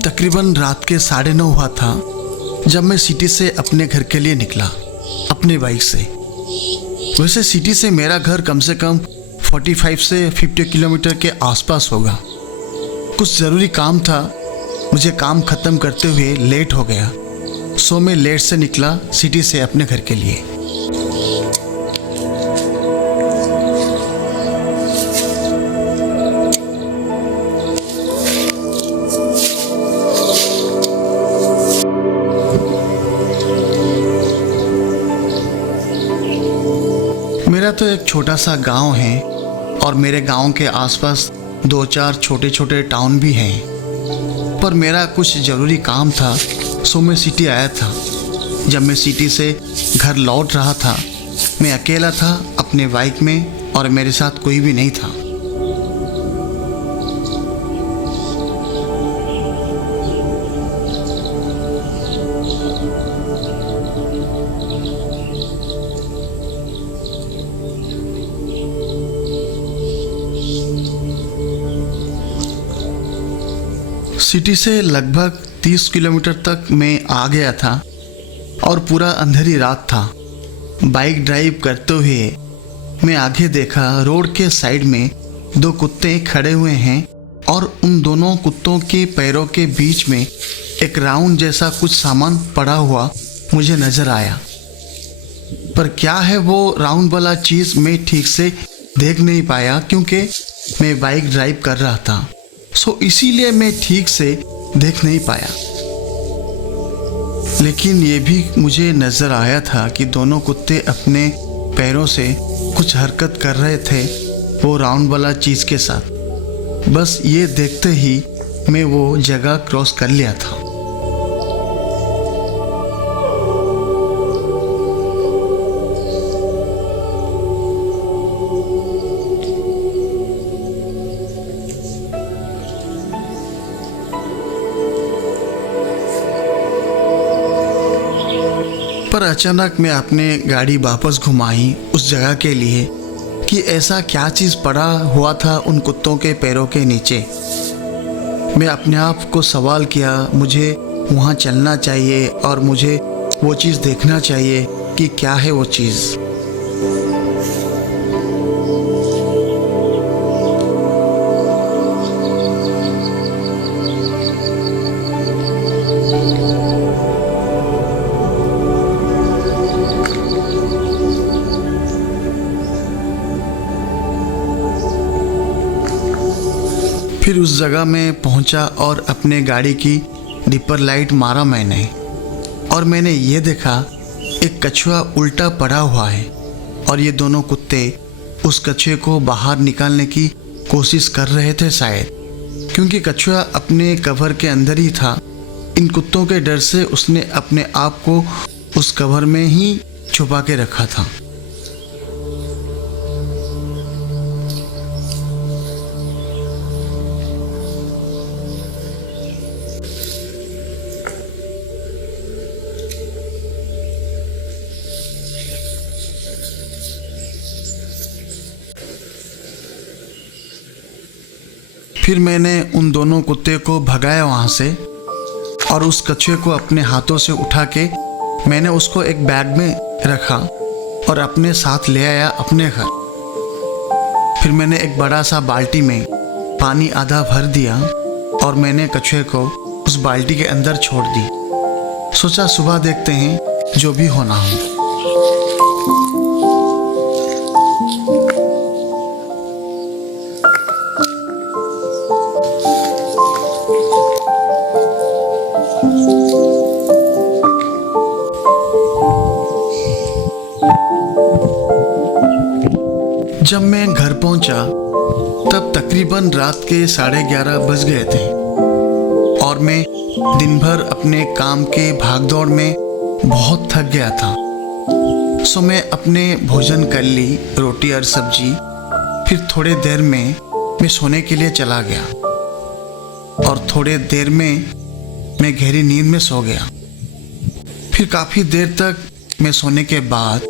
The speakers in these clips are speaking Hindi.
तकरीबन रात के 9:30 हुआ था जब मैं सिटी से अपने घर के लिए निकला अपने बाइक से। वैसे सिटी से मेरा घर कम से कम 45 से 50 किलोमीटर के आसपास होगा। कुछ ज़रूरी काम था, मुझे काम ख़त्म करते हुए लेट हो गया, सो मैं लेट से निकला सिटी से अपने घर के लिए। मेरा तो एक छोटा सा गांव है और मेरे गांव के आसपास 2-4 छोटे छोटे टाउन भी हैं, पर मेरा कुछ ज़रूरी काम था, सो मैं सिटी आया था। जब मैं सिटी से घर लौट रहा था, मैं अकेला था अपने बाइक में और मेरे साथ कोई भी नहीं था। सिटी से लगभग 30 किलोमीटर तक मैं आ गया था और पूरा अंधेरी रात था। बाइक ड्राइव करते हुए मैं आगे देखा, रोड के साइड में 2 कुत्ते खड़े हुए हैं और उन दोनों कुत्तों के पैरों के बीच में एक राउंड जैसा कुछ सामान पड़ा हुआ मुझे नज़र आया। पर क्या है वो राउंड वाला चीज़ मैं ठीक से देख नहीं पाया क्योंकि मैं बाइक ड्राइव कर रहा था, सो इसीलिए मैं ठीक से देख नहीं पाया। लेकिन ये भी मुझे नज़र आया था कि दोनों कुत्ते अपने पैरों से कुछ हरकत कर रहे थे वो राउंड वाला चीज़ के साथ। बस ये देखते ही मैं वो जगह क्रॉस कर लिया था। पर अचानक मैं अपने गाड़ी वापस घुमाई उस जगह के लिए कि ऐसा क्या चीज़ पड़ा हुआ था उन कुत्तों के पैरों के नीचे। मैं अपने आप को सवाल किया, मुझे वहाँ चलना चाहिए और मुझे वो चीज़ देखना चाहिए कि क्या है वो चीज़। फिर उस जगह में पहुंचा और अपने गाड़ी की डिपर लाइट मारा मैंने, और मैंने ये देखा एक कछुआ उल्टा पड़ा हुआ है और ये दोनों कुत्ते उस कछुए को बाहर निकालने की कोशिश कर रहे थे शायद, क्योंकि कछुआ अपने कवर के अंदर ही था। इन कुत्तों के डर से उसने अपने आप को उस कवर में ही छुपा के रखा था। फिर मैंने उन दोनों कुत्ते को भगाया वहाँ से और उस कछुए को अपने हाथों से उठा के मैंने उसको एक बैग में रखा और अपने साथ ले आया अपने घर। फिर मैंने एक बड़ा सा बाल्टी में पानी आधा भर दिया और मैंने कछुए को उस बाल्टी के अंदर छोड़ दी। सोचा सुबह देखते हैं जो भी होना हो। जब मैं घर पहुंचा तब तकरीबन रात के 11:30 बज गए थे और मैं दिन भर अपने काम के भागदौड़ में बहुत थक गया था। सो मैं अपने भोजन कर ली, रोटी और सब्जी। फिर थोड़ी देर में मैं सोने के लिए चला गया और थोड़ी देर में मैं गहरी नींद में सो गया। फिर काफ़ी देर तक मैं सोने के बाद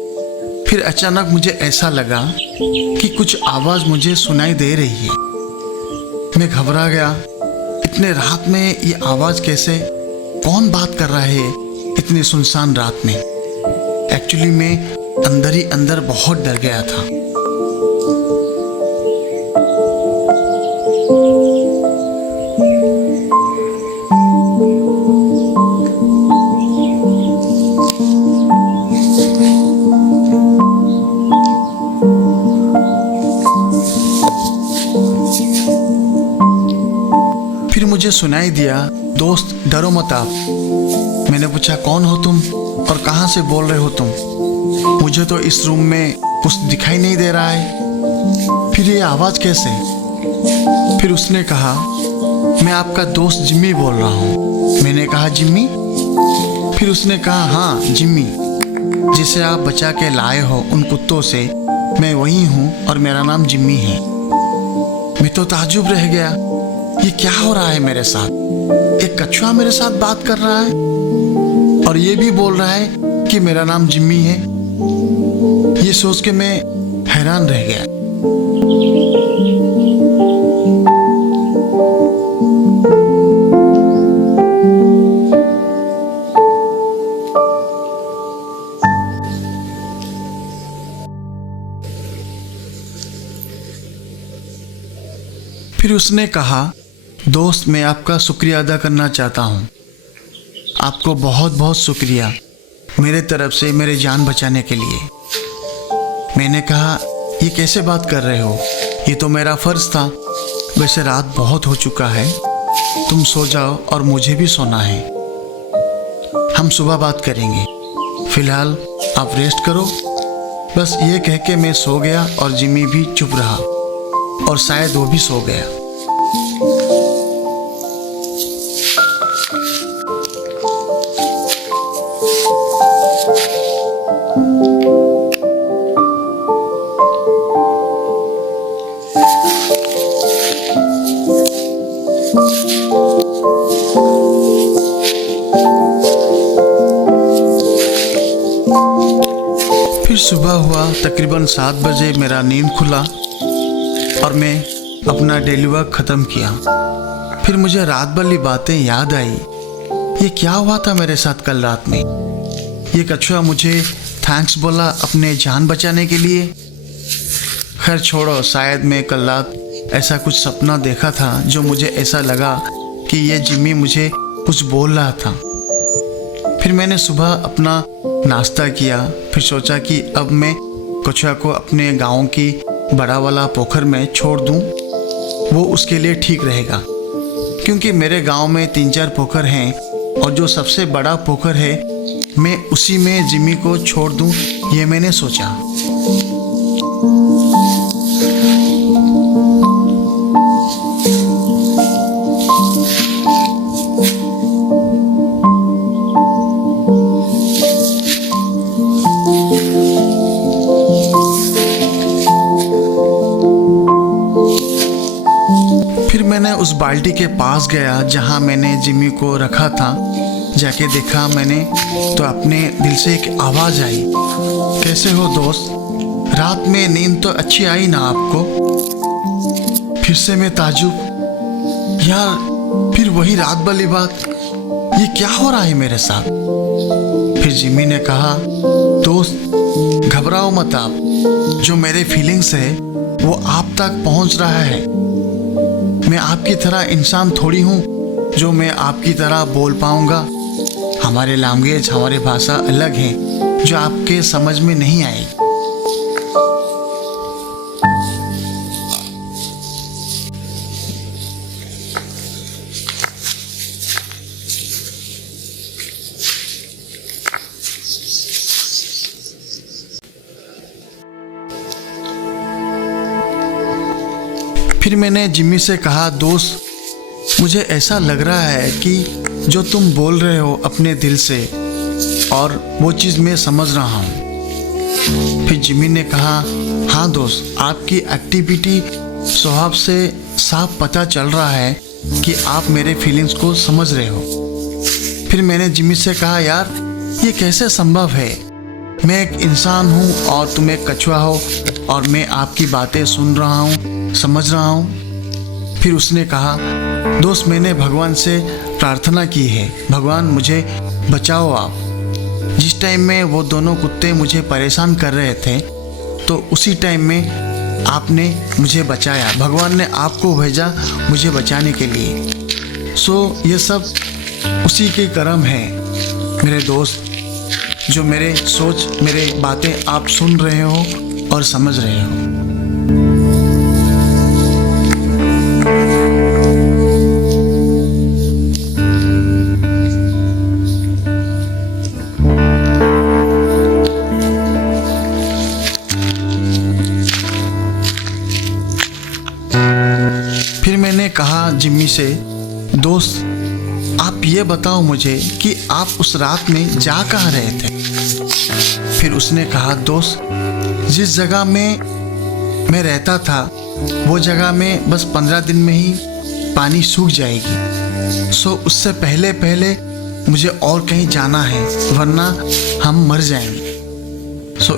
फिर अचानक मुझे ऐसा लगा कि कुछ आवाज़ मुझे सुनाई दे रही है। मैं घबरा गया, इतने रात में ये आवाज़ कैसे? कौन बात कर रहा है इतनी सुनसान रात में? एक्चुअली मैं अंदर ही अंदर बहुत डर गया था। फिर मुझे सुनाई दिया, दोस्त डरो मत आप। मैंने पूछा, कौन हो तुम और कहाँ से बोल रहे हो तुम? मुझे तो इस रूम में कुछ दिखाई नहीं दे रहा है, फिर ये आवाज़ कैसे? फिर उसने कहा, मैं आपका दोस्त जिम्मी बोल रहा हूँ। मैंने कहा, जिम्मी? फिर उसने कहा, हाँ जिम्मी, जिसे आप बचा के लाए हो उन कुत्तों से, मैं वही हूँ और मेरा नाम जिम्मी है। मैं तो ताज्जुब रह गया, ये क्या हो रहा है मेरे साथ? एक कछुआ मेरे साथ बात कर रहा है और ये भी बोल रहा है कि मेरा नाम जिम्मी है। ये सोच के मैं हैरान रह गया। फिर उसने कहा, दोस्त मैं आपका शुक्रिया अदा करना चाहता हूँ। आपको बहुत बहुत शुक्रिया मेरे तरफ से मेरे जान बचाने के लिए। मैंने कहा, ये कैसे बात कर रहे हो? ये तो मेरा फ़र्ज़ था। वैसे रात बहुत हो चुका है, तुम सो जाओ और मुझे भी सोना है। हम सुबह बात करेंगे, फ़िलहाल आप रेस्ट करो। बस ये कह के मैं सो गया और जिम्मी भी चुप रहा और शायद वो भी सो गया। फिर सुबह हुआ, तकरीबन 7 बजे मेरा नींद खुला और मैं अपना डेली वर्क ख़त्म किया। फिर मुझे रात वाली बातें याद आई। ये क्या हुआ था मेरे साथ कल रात में? ये कछुआ मुझे थैंक्स बोला अपने जान बचाने के लिए। खैर छोड़ो, शायद मैं कल रात ऐसा कुछ सपना देखा था जो मुझे ऐसा लगा कि ये जिम्मी मुझे कुछ बोल रहा था। फिर मैंने सुबह अपना नाश्ता किया। फिर सोचा कि अब मैं कछुआ को अपने गांव की बड़ा वाला पोखर में छोड़ दूं, वो उसके लिए ठीक रहेगा। क्योंकि मेरे गांव में 3-4 पोखर हैं और जो सबसे बड़ा पोखर है, मैं उसी में जिम्मी को छोड़ दूं, ये मैंने सोचा। फिर मैंने उस बाल्टी के पास गया जहाँ मैंने जिम्मी को रखा था। जाके देखा मैंने तो अपने दिल से एक आवाज़ आई, कैसे हो दोस्त? रात में नींद तो अच्छी आई ना आपको? फिर से मैं ताजुब, यार फिर वही रात वाली बात, ये क्या हो रहा है मेरे साथ? फिर जिम्मी ने कहा, दोस्त घबराओ मत आप, जो मेरे फीलिंग्स है वो आप तक पहुंच रहा है। मैं आपकी तरह इंसान थोड़ी हूँ जो मैं आपकी तरह बोल पाऊँगा। हमारे लैंग्वेज, हमारे भाषा अलग हैं जो आपके समझ में नहीं आएगी। फिर मैंने जिम्मी से कहा, दोस्त मुझे ऐसा लग रहा है कि जो तुम बोल रहे हो अपने दिल से, और वो चीज़ मैं समझ रहा हूँ। फिर जिम्मी ने कहा, हाँ दोस्त, आपकी एक्टिविटी स्वभाव से साफ पता चल रहा है कि आप मेरे फीलिंग्स को समझ रहे हो। फिर मैंने जिम्मी से कहा, यार ये कैसे संभव है? मैं एक इंसान हूँ और तुम एक कछुआ हो और मैं आपकी बातें सुन रहा हूँ, समझ रहा हूँ। फिर उसने कहा, दोस्त, मैंने भगवान से प्रार्थना की है, भगवान मुझे बचाओ आप। जिस टाइम में वो दोनों कुत्ते मुझे परेशान कर रहे थे, तो उसी टाइम में आपने मुझे बचाया। भगवान ने आपको भेजा मुझे बचाने के लिए। ये सब उसी के कर्म है मेरे दोस्त, जो मेरे सोच, मेरे बातें आप सुन रहे हो और समझ रहे हो। फिर मैंने कहा जिम्मी से, दोस्त आप ये बताओ मुझे कि आप उस रात में जा कहाँ रहे थे। फिर उसने कहा, दोस्त जिस जगह में मैं रहता था वो जगह में बस 15 दिन में ही पानी सूख जाएगी। उससे पहले पहले मुझे और कहीं जाना है, वरना हम मर जाएंगे।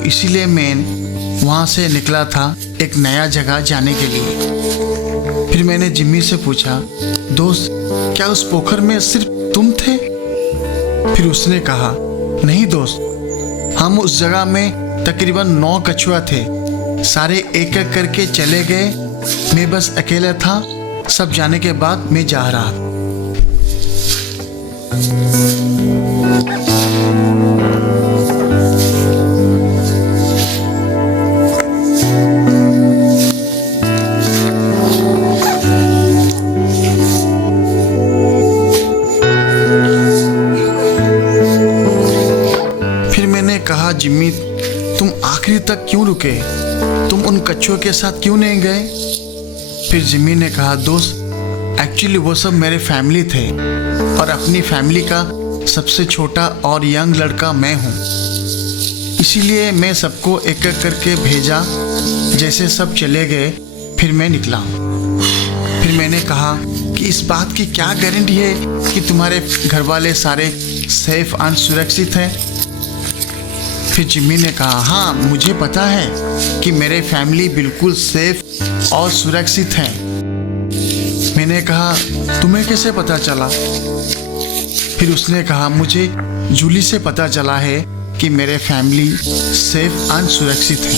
इसीलिए मैं वहाँ से निकला था एक नया जगह जाने के लिए। फिर मैंने जिम्मी से पूछा, दोस्त क्या उस पोखर में सिर्फ तुम थे? फिर उसने कहा, नहीं दोस्त, हम उस जगह में तकरीबन 9 कछुआ थे। सारे एक एक करके चले गए, मैं बस अकेला था। सब जाने के बाद मैं जा रहा था। कहा, जिम्मी तुम आखिरी तक क्यों रुके? तुम उन कछुओं के साथ क्यों नहीं गए? फिर जिम्मी ने कहा, दोस्त एक्चुअली वो सब मेरे फैमिली थे और अपनी फैमिली का सबसे छोटा और यंग लड़का मैं हूँ। इसीलिए मैं सबको एक एक करके भेजा। जैसे सब चले गए फिर मैं निकला। फिर मैंने कहा कि इस बात की क्या गारंटी है कि तुम्हारे घर वाले सारे सेफ और सुरक्षित हैं? फिर जिम्मी ने कहा, हाँ मुझे पता है कि मेरे फैमिली बिल्कुल सेफ और सुरक्षित है। मैंने कहा, तुम्हें कैसे पता चला? फिर उसने कहा, मुझे जूली से पता चला है कि मेरे फैमिली सेफ और सुरक्षित है।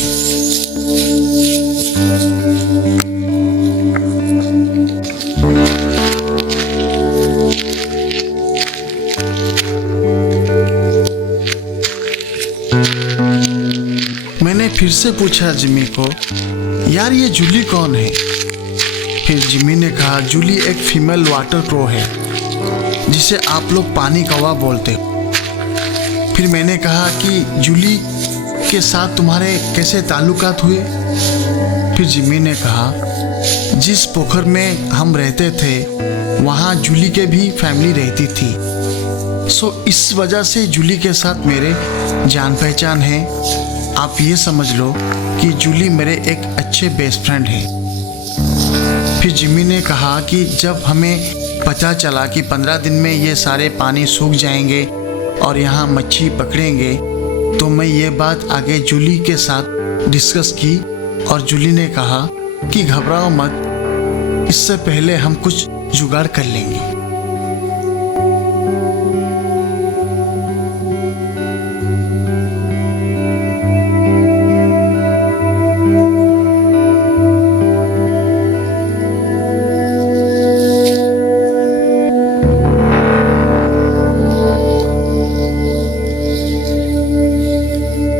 मैंने फिर से पूछा जिम्मी को, यार ये जूली कौन है? फिर जिम्मी ने कहा, जूली एक फीमेल वाटर क्रो है, जिसे आप लोग पानी कौवा बोलते हो। फिर मैंने कहा कि जूली के साथ तुम्हारे कैसे ताल्लुकात हुए? फिर जिम्मी ने कहा, जिस पोखर में हम रहते थे वहाँ जूली के भी फैमिली रहती थी। इस वजह से जूली के साथ मेरे जान पहचान है। आप ये समझ लो कि जूली मेरे एक अच्छे बेस्ट फ्रेंड हैं। फिर जिम्मी ने कहा कि जब हमें पता चला कि 15 दिन में ये सारे पानी सूख जाएंगे और यहाँ मच्छी पकड़ेंगे, तो मैं ये बात आगे जूली के साथ डिस्कस की और जूली ने कहा कि घबराओ मत, इससे पहले हम कुछ जुगाड़ कर लेंगे।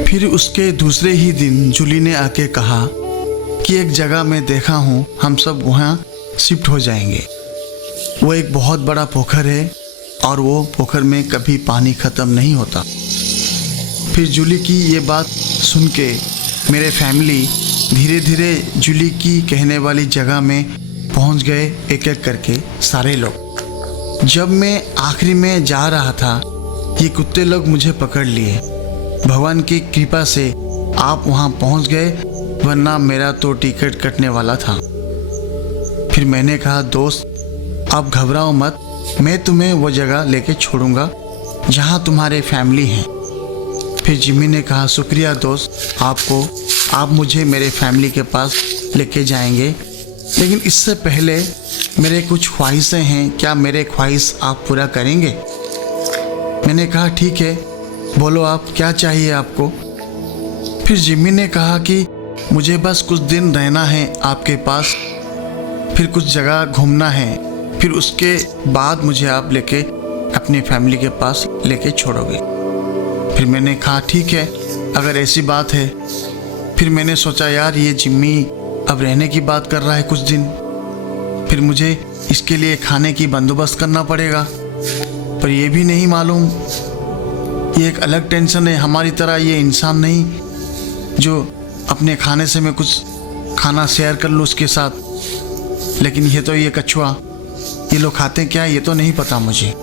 फिर उसके दूसरे ही दिन जूली ने आके कहा कि एक जगह मैं देखा हूँ, हम सब वहाँ शिफ्ट हो जाएंगे। वो एक बहुत बड़ा पोखर है और वो पोखर में कभी पानी ख़त्म नहीं होता। फिर जूली की ये बात सुन के मेरे फैमिली धीरे धीरे जूली की कहने वाली जगह में पहुँच गए, एक एक करके सारे लोग। जब मैं आखिरी में जा रहा था, ये कुत्ते लोग मुझे पकड़ लिए। भगवान की कृपा से आप वहाँ पहुँच गए, वरना मेरा तो टिकट कटने वाला था। फिर मैंने कहा, दोस्त आप घबराओ मत, मैं तुम्हें वो जगह लेके छोड़ूंगा जहाँ तुम्हारे फैमिली हैं। फिर जिम्मी ने कहा, शुक्रिया दोस्त, आप मुझे मेरे फैमिली के पास लेके जाएंगे लेकिन इससे पहले मेरे कुछ ख्वाहिशें हैं, क्या मेरे ख्वाहिश आप पूरा करेंगे? मैंने कहा ठीक है, बोलो आप क्या चाहिए आपको। फिर जिम्मी ने कहा कि मुझे बस कुछ दिन रहना है आपके पास, फिर कुछ जगह घूमना है, फिर उसके बाद मुझे आप लेके अपनी फैमिली के पास लेके छोड़ोगे। फिर मैंने कहा ठीक है, अगर ऐसी बात है। फिर मैंने सोचा यार ये जिम्मी अब रहने की बात कर रहा है कुछ दिन, फिर मुझे इसके लिए खाने की बंदोबस्त करना पड़ेगा। पर ये भी नहीं मालूम, ये एक अलग टेंशन है, हमारी तरह ये इंसान नहीं जो अपने खाने से मैं कुछ खाना शेयर कर लूँ उसके साथ। लेकिन ये कछुआ, ये लोग खाते क्या ये तो नहीं पता मुझे।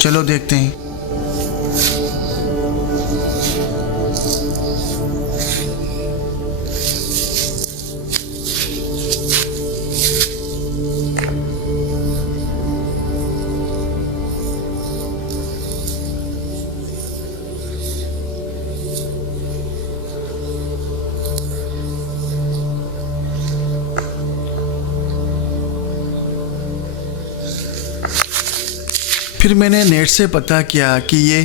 चलो देखते हैं। फिर मैंने नेट से पता किया कि ये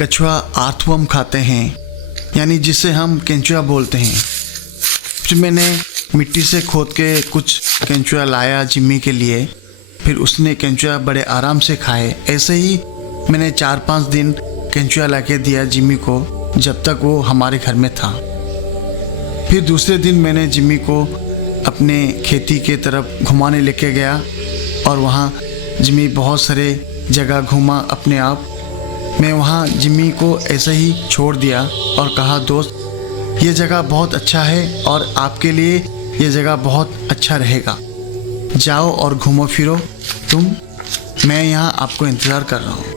कछुआ अर्थवर्म खाते हैं, यानी जिसे हम केंचुआ बोलते हैं। फिर मैंने मिट्टी से खोद के कुछ केंचुआ लाया जिम्मी के लिए, फिर उसने केंचुआ बड़े आराम से खाए। ऐसे ही मैंने 4-5 दिन केंचुआ ला के दिया जिम्मी को जब तक वो हमारे घर में था। फिर दूसरे दिन मैंने जिम्मी को अपने खेती के तरफ घुमाने लेके गया और वहाँ जिम्मी बहुत सारे जगह घूमा अपने आप। मैं वहाँ जिम्मी को ऐसे ही छोड़ दिया और कहा दोस्त ये जगह बहुत अच्छा है और आपके लिए ये जगह बहुत अच्छा रहेगा, जाओ और घूमो फिरो तुम, मैं यहाँ आपको इंतज़ार कर रहा हूँ।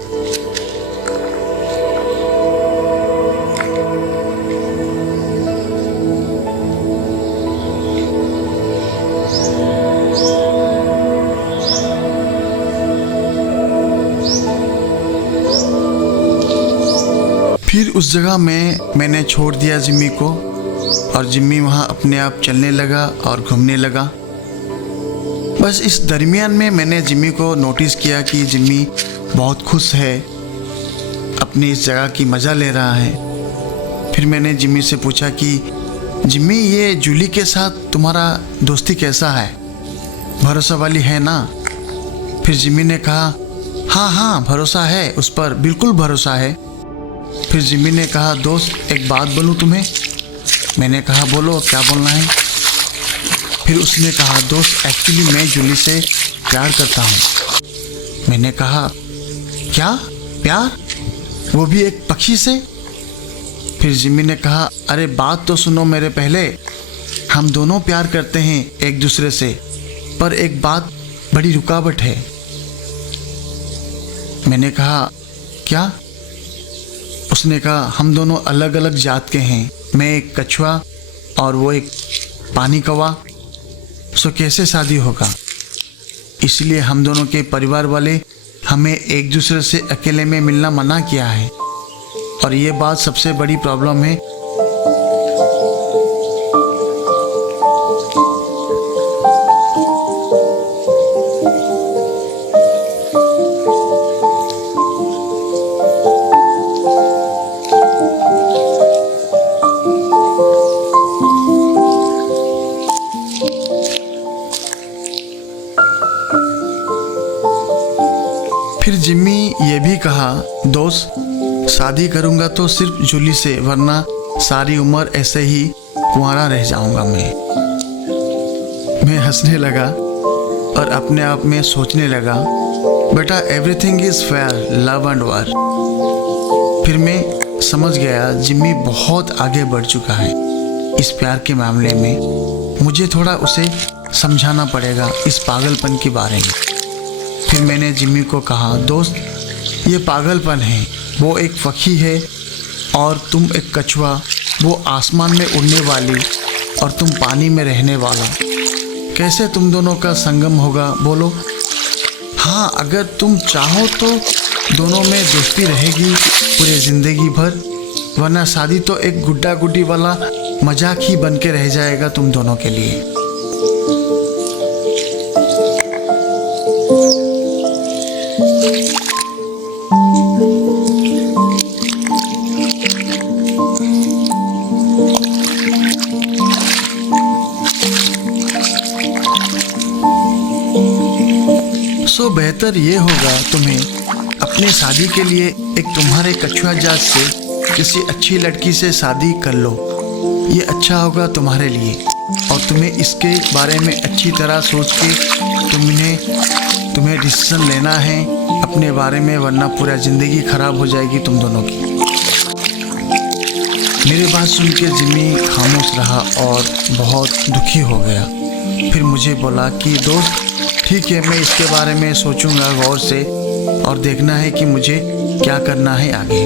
फिर उस जगह में मैंने छोड़ दिया जिम्मी को और जिम्मी वहाँ अपने आप चलने लगा और घूमने लगा। बस इस दरमियान में मैंने जिम्मी को नोटिस किया कि जिम्मी बहुत खुश है, अपनी इस जगह की मज़ा ले रहा है। फिर मैंने जिम्मी से पूछा कि जिम्मी ये जूली के साथ तुम्हारा दोस्ती कैसा है, भरोसा वाली है ना? फिर जिम्मी ने कहा हाँ हाँ भरोसा है, उस पर बिल्कुल भरोसा है। फिर जिम्मी ने कहा दोस्त एक बात बोलूँ तुम्हें? मैंने कहा बोलो क्या बोलना है? फिर उसने कहा दोस्त एक्चुअली मैं जूली से प्यार करता हूँ। मैंने कहा क्या प्यार, वो भी एक पक्षी से? फिर जिम्मी ने कहा अरे बात तो सुनो मेरे पहले, हम दोनों प्यार करते हैं एक दूसरे से, पर एक बात बड़ी रुकावट है। मैंने कहा क्या? उसने कहा हम दोनों अलग अलग जात के हैं, मैं एक कछुआ और वो एक पानी कौवा, सो कैसे शादी होगा? इसलिए हम दोनों के परिवार वाले हमें एक दूसरे से अकेले में मिलना मना किया है और ये बात सबसे बड़ी प्रॉब्लम है। फिर जिम्मी ये भी कहा दोस्त शादी करूँगा तो सिर्फ जूली से, वरना सारी उम्र ऐसे ही कुंवारा रह जाऊँगा मैं हंसने लगा और अपने आप में सोचने लगा बेटा everything is fair, love and वार। फिर मैं समझ गया जिम्मी बहुत आगे बढ़ चुका है इस प्यार के मामले में, मुझे थोड़ा उसे समझाना पड़ेगा इस पागलपन के बारे में। फिर मैंने जिम्मी को कहा दोस्त ये पागलपन है, वो एक पक्षी है और तुम एक कछुआ, वो आसमान में उड़ने वाली और तुम पानी में रहने वाला, कैसे तुम दोनों का संगम होगा बोलो? हाँ अगर तुम चाहो तो दोनों में दोस्ती रहेगी पूरे ज़िंदगी भर, वरना शादी तो एक गुड्डा गुड्डी वाला मजाक ही बन के रह जाएगा तुम दोनों के लिए। सो बेहतर ये होगा तुम्हें अपने शादी के लिए एक तुम्हारे कछुआ जात से किसी अच्छी लड़की से शादी कर लो। ये अच्छा होगा तुम्हारे लिए, और तुम्हें इसके बारे में अच्छी तरह सोच के तुम्हें डिसीजन लेना है अपने बारे में, वरना पूरा ज़िंदगी ख़राब हो जाएगी तुम दोनों की। मेरी बात सुन के जिम्मी खामोश रहा और बहुत दुखी हो गया। फिर मुझे बोला कि दोस्त ठीक है, मैं इसके बारे में सोचूंगा गौर से और देखना है कि मुझे क्या करना है आगे।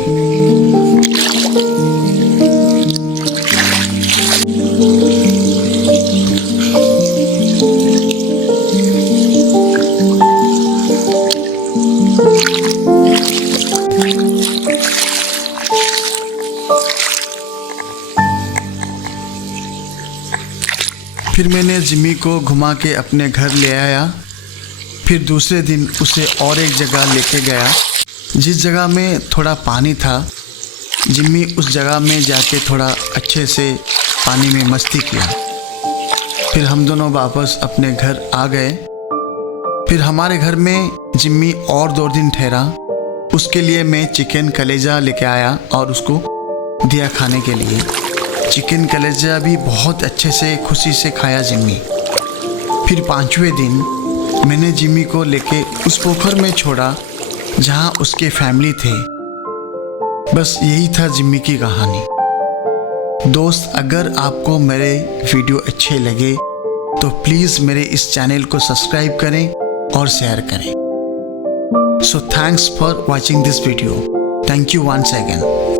फिर मैंने जिम्मी को घुमा के अपने घर ले आया। फिर दूसरे दिन उसे और एक जगह लेके गया जिस जगह में थोड़ा पानी था। जिम्मी उस जगह में जाके थोड़ा अच्छे से पानी में मस्ती किया। फिर हम दोनों वापस अपने घर आ गए। फिर हमारे घर में जिम्मी और 2 दिन ठहरा। उसके लिए मैं चिकन कलेजा लेके आया और उसको दिया खाने के लिए। चिकन कलेजा भी बहुत अच्छे से खुशी से खाया जिम्मी। फिर 5वें दिन मैंने जिम्मी को लेके उस पोखर में छोड़ा जहाँ उसके फैमिली थे। बस यही था जिम्मी की कहानी। दोस्त, अगर आपको मेरे वीडियो अच्छे लगे तो प्लीज़ मेरे इस चैनल को सब्सक्राइब करें और शेयर करें। So thanks for watching this video. Thank you once again.